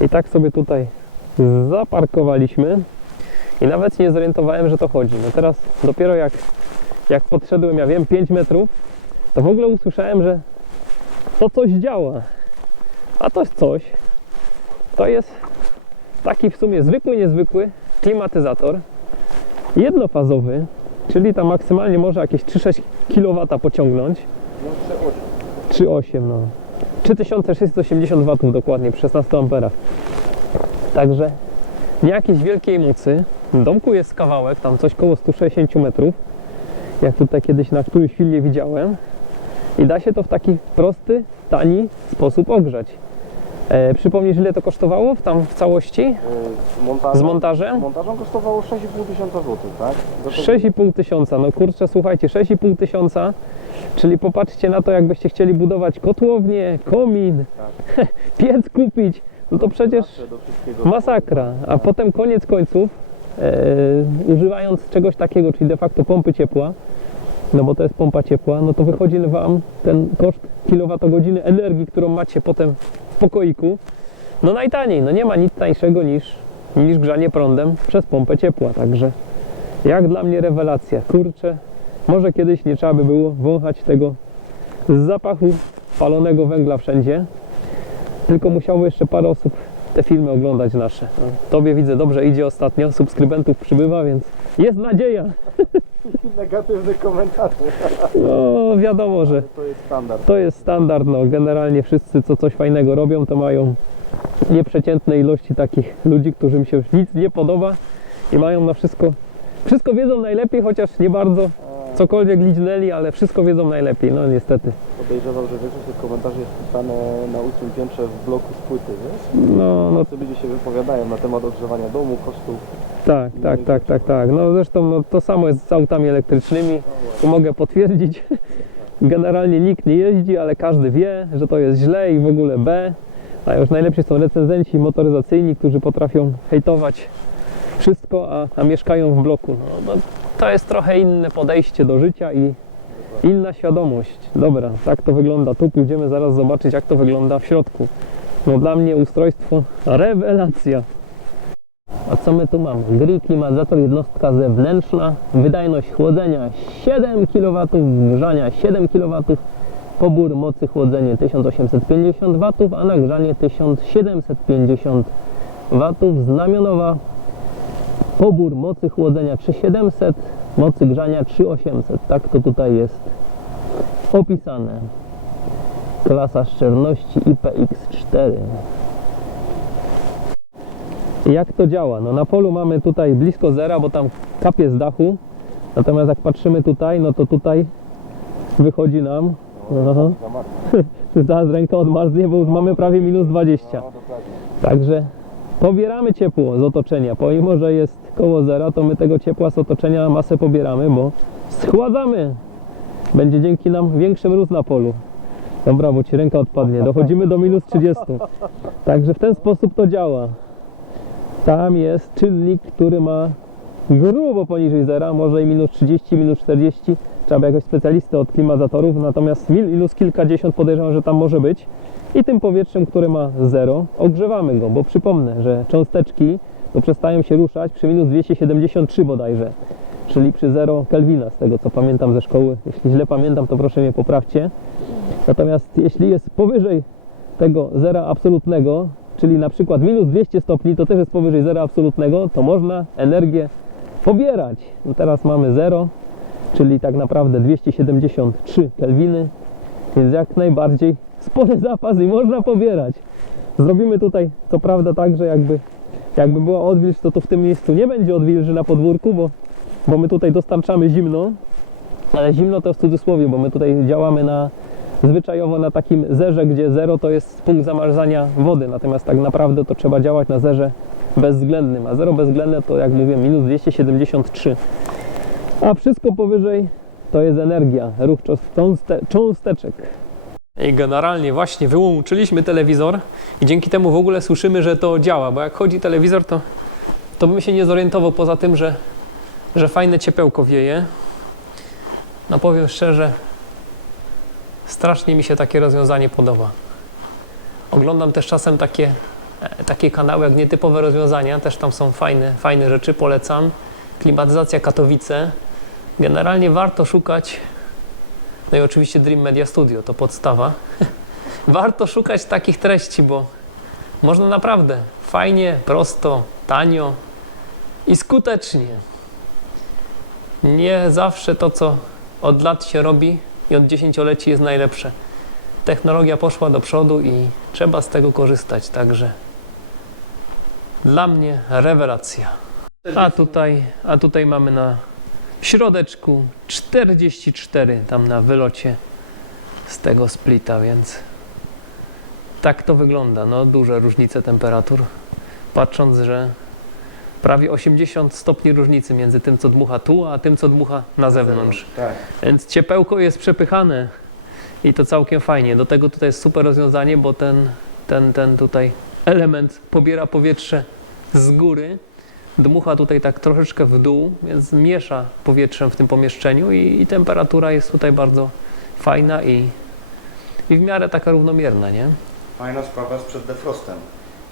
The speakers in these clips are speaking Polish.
I tak sobie tutaj zaparkowaliśmy i nawet się nie zorientowałem, że to chodzi. No teraz dopiero jak, jak podszedłem, ja wiem, 5 metrów, to w ogóle usłyszałem, że to coś działa. A to coś, to jest taki w sumie zwykły, niezwykły klimatyzator jednofazowy, czyli tam maksymalnie może jakieś 3-6 kW pociągnąć. No 3,8. 3,8 no. 3680 W dokładnie przy 16 amperach. Także nie jakiejś wielkiej mocy. W domku jest kawałek, tam coś koło 160 metrów. Jak tutaj kiedyś na którymś filmie widziałem. I da się to w taki prosty, tani sposób ogrzać. E, przypomnisz ile to kosztowało w tam w całości? Yy, Z montażem, Z montażem? Montażem kosztowało 6,5 tysiąca złotych, tak? Do tego- 6,5 tysiąca, no kurczę, słuchajcie, 6,5 tysiąca, czyli popatrzcie na to, jakbyście chcieli budować kotłownię, komin, piec kupić, no to przecież masakra. A potem koniec końców, e, używając czegoś takiego, czyli de facto pompy ciepła, no bo to jest pompa ciepła, no to wychodzi Wam ten koszt kilowatogodziny energii, którą macie potem w pokoiku, no najtaniej, no nie ma nic tańszego niż, niż grzanie prądem przez pompę ciepła, także jak dla mnie rewelacja, kurczę, może kiedyś nie trzeba by było wąchać tego zapachu palonego węgla wszędzie, tylko musiało jeszcze parę osób te filmy oglądać nasze. No, Tobie widzę dobrze idzie ostatnio, subskrybentów przybywa, więc jest nadzieja. Negatywny komentarz. No wiadomo, że To jest standard. to jest standard, no generalnie wszyscy co coś fajnego robią, to mają nieprzeciętne ilości takich ludzi, którym się nic nie podoba i mają na wszystko, wszystko wiedzą najlepiej, chociaż nie bardzo cokolwiek liznęli, ale wszystko wiedzą najlepiej, no niestety. Podejrzewał, że większość tych komentarzy jest pisane na ósmym piętrze w bloku z płyty, wiesz? No, no Co ludzie się wypowiadają na temat ogrzewania domu, kosztów. tak, tak, tak, tak, tak. No zresztą no, to samo jest z autami elektrycznymi, tu mogę potwierdzić. Generalnie nikt nie jeździ, ale każdy wie, że to jest źle i w ogóle B. A już najlepsi są recenzenci motoryzacyjni, którzy potrafią hejtować wszystko, a, a mieszkają w bloku. No, no, to jest trochę inne podejście do życia i inna świadomość. Dobra, tak to wygląda. Tu pójdziemy zaraz zobaczyć, jak to wygląda w środku. No dla mnie ustrojstwo rewelacja. A co my tu mamy? Grill klimatyzator, jednostka zewnętrzna, wydajność chłodzenia 7 kW, grzania 7 kW, pobór mocy chłodzenie 1850 W, a nagrzanie 1750 W, znamionowa pobór mocy chłodzenia 3700, mocy grzania 3800. Tak to tutaj jest opisane. Klasa szczerności IPX4. Jak to działa? No na polu mamy tutaj blisko zera, bo tam kapie z dachu. Natomiast jak patrzymy tutaj, no to tutaj wychodzi nam. Aha, zaraz ręka odmarznie, bo już mamy prawie minus 20. No. Także pobieramy ciepło z otoczenia. Pomimo, że jest koło zera, to my tego ciepła z otoczenia masę pobieramy, bo schładzamy. Będzie dzięki nam większy mróz na polu. Dobra, bo ci ręka odpadnie. Dochodzimy do minus 30. Także w ten sposób to działa. Tam jest czynnik, który ma grubo poniżej zera, może i minus 30, minus 40. Trzeba by jakoś specjalistę od klimatyzatorów, natomiast minus kilkadziesiąt podejrzewam, że tam może być. I tym powietrzem, które ma zero, ogrzewamy go, bo przypomnę, że cząsteczki to przestają się ruszać przy minus 273 bodajże, czyli przy 0 Kelvina, z tego co pamiętam ze szkoły. Jeśli źle pamiętam, to proszę mnie poprawcie. Natomiast jeśli jest powyżej tego zera absolutnego, czyli na przykład minus 200 stopni, to też jest powyżej zera absolutnego, to można energię pobierać. No teraz mamy 0, czyli tak naprawdę 273 Kelwiny, więc jak najbardziej spory zapas i można pobierać. Zrobimy tutaj co prawda tak, że jakby, jakby była odwilż, to, to w tym miejscu nie będzie odwilży na podwórku, bo, bo my tutaj dostarczamy zimno, ale zimno to w cudzysłowie, bo my tutaj działamy na zwyczajowo na takim zerze, gdzie zero to jest punkt zamarzania wody, natomiast tak naprawdę to trzeba działać na zerze bezwzględnym, a zero bezwzględne to jak mówię minus 273, a wszystko powyżej to jest energia, ruch cząste, cząsteczek. I generalnie właśnie wyłączyliśmy telewizor i dzięki temu w ogóle słyszymy, że to działa, bo jak chodzi telewizor, to, to bym się nie zorientował poza tym, że, że fajne ciepełko wieje. No powiem szczerze, strasznie mi się takie rozwiązanie podoba. Oglądam też czasem takie e, takie kanały jak nietypowe rozwiązania, też tam są fajne, fajne rzeczy, polecam. Klimatyzacja Katowice. Generalnie warto szukać, no i oczywiście Dream Media Studio, to podstawa. warto szukać takich treści, bo można naprawdę fajnie, prosto, tanio i skutecznie. Nie zawsze to, co od lat się robi i od dziesięcioleci jest najlepsze. Technologia poszła do przodu i trzeba z tego korzystać, także dla mnie rewelacja. A tutaj, a tutaj mamy na środeczku 44 tam na wylocie z tego splita, więc tak to wygląda. No duże różnice temperatur. Patrząc, że prawie 80 stopni różnicy między tym, co dmucha tu, a tym, co dmucha na zewnątrz. Tak. Więc ciepełko jest przepychane i to całkiem fajnie. Do tego tutaj jest super rozwiązanie, bo ten, ten, ten tutaj element pobiera powietrze z góry, dmucha tutaj tak troszeczkę w dół, więc miesza powietrzem w tym pomieszczeniu i, i temperatura jest tutaj bardzo fajna i, i w miarę taka równomierna, nie? Fajna sprawa jest przed defrostem.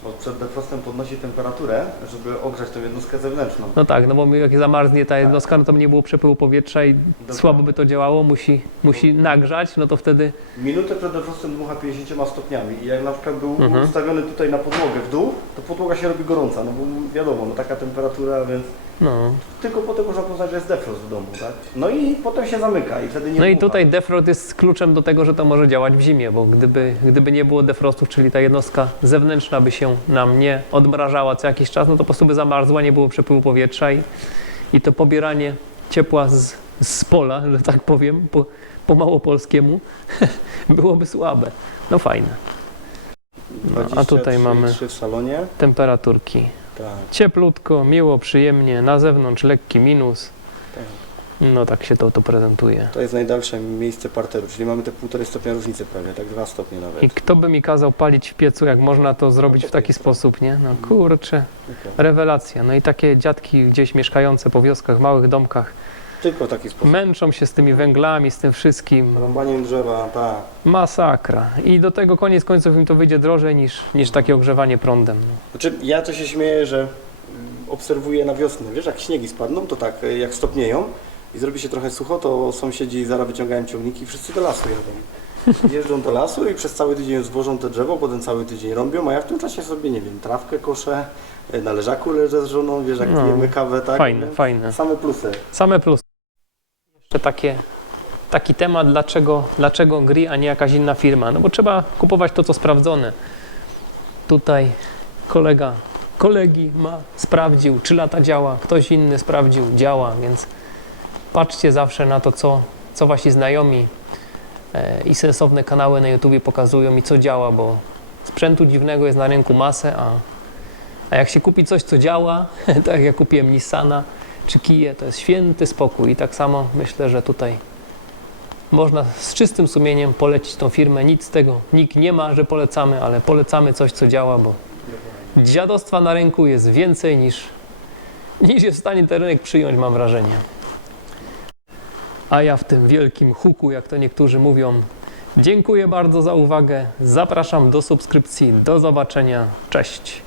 Bo przed defrostem podnosi temperaturę, żeby ogrzać tą jednostkę zewnętrzną. No tak, no bo jak zamarznie ta jednostka, no to nie było przepływu powietrza i słabo by to działało, musi, musi nagrzać, no to wtedy Minutę przed defrostem dmucha 50 stopniami i jak na przykład był Mhm. ustawiony tutaj na podłogę w dół, to podłoga się robi gorąca, no bo wiadomo, no taka temperatura, więc no, tylko potem można poznać, że jest defrost w domu, tak? No i potem się zamyka i wtedy nie No i tutaj defrost jest kluczem do tego, że to może działać w zimie, bo gdyby, gdyby nie było defrostów, czyli ta jednostka zewnętrzna by się nam nie odmrażała co jakiś czas, no to po prostu by zamarzła, nie było przepływu powietrza i, i to pobieranie ciepła z, z pola, że tak powiem, po, po małopolskiemu, byłoby słabe. No fajne. No, a tutaj 23 mamy w salonie. temperaturki. Tak, Cieplutko, miło, przyjemnie, na zewnątrz lekki minus. tak. No tak się to, to prezentuje. To jest najdalsze miejsce parteru, czyli mamy te półtorej stopnia różnicy prawie, tak dwa stopnie nawet. I kto by mi kazał palić w piecu, jak można to zrobić to w taki sposób, nie? No kurczę, Tylko, rewelacja. No i takie dziadki gdzieś mieszkające po wioskach, małych domkach, tylko taki sposób. męczą się z tymi węglami, z tym wszystkim. Rąbaniem drzewa, tak. Masakra. I do tego koniec końców im to wyjdzie drożej niż, niż takie ogrzewanie prądem. Znaczy, ja to się śmieję, że mm, obserwuję na wiosnę, wiesz, jak śniegi spadną, to tak, y, jak stopnieją i zrobi się trochę sucho, to sąsiedzi zaraz wyciągają ciągniki i wszyscy do lasu jadą. Jeżdżą do lasu i przez cały tydzień zwożą te drzewo, potem cały tydzień rąbią, a ja w tym czasie sobie, nie wiem, trawkę koszę, y, na leżaku leżę z żoną, wiesz, jak No. pijemy kawę, tak? Fajne, fajne. Same plusy. Same plusy. Takie, taki temat, dlaczego, dlaczego gri, a nie jakaś inna firma. No bo trzeba kupować to, co sprawdzone. Tutaj kolega kolegi ma, sprawdził, czy lata działa, ktoś inny sprawdził, działa, więc patrzcie zawsze na to, co, co wasi znajomi e, i sensowne kanały na YouTube pokazują i co działa, bo sprzętu dziwnego jest na rynku masę, a, a jak się kupi coś, co działa, tak jak ja kupiłem Nissana, czy kije, to jest święty spokój. I tak samo myślę, że tutaj można z czystym sumieniem polecić tą firmę. Nic z tego nikt nie ma, że polecamy, ale polecamy coś, co działa, bo dziadostwa na rynku jest więcej niż, niż jest w stanie ten rynek przyjąć, mam wrażenie. A ja w tym wielkim huku, jak to niektórzy mówią, dziękuję bardzo za uwagę. Zapraszam do subskrypcji. Do zobaczenia. Cześć.